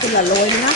คนละโรยนะ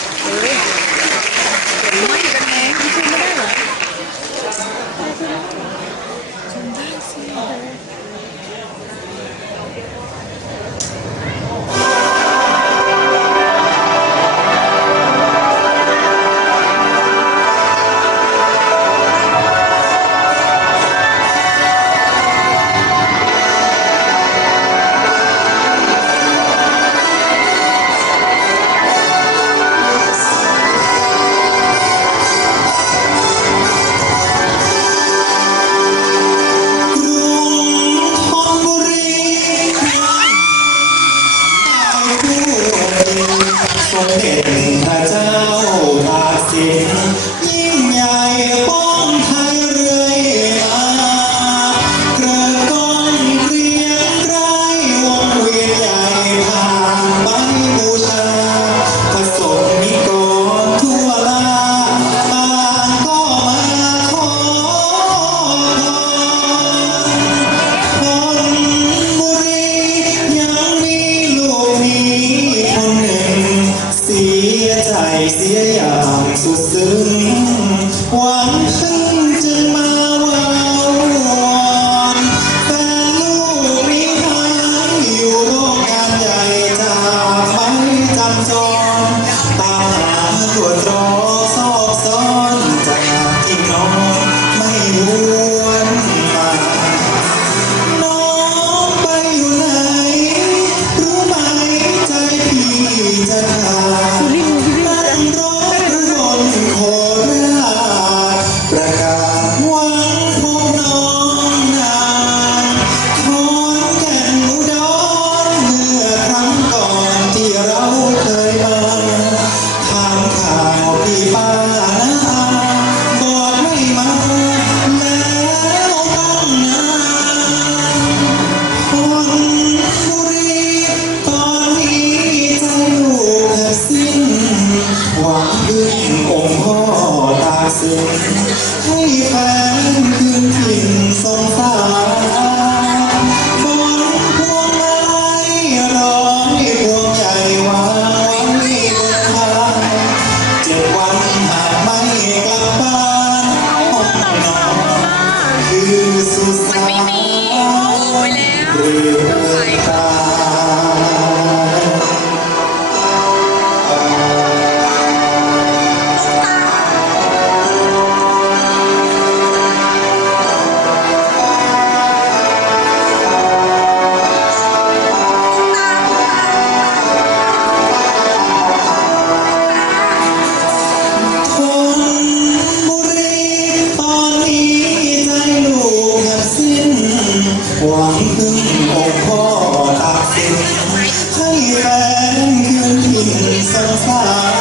อยากสุดซึ้งหวัง ให้แฟนคืนถิ่นสงสาร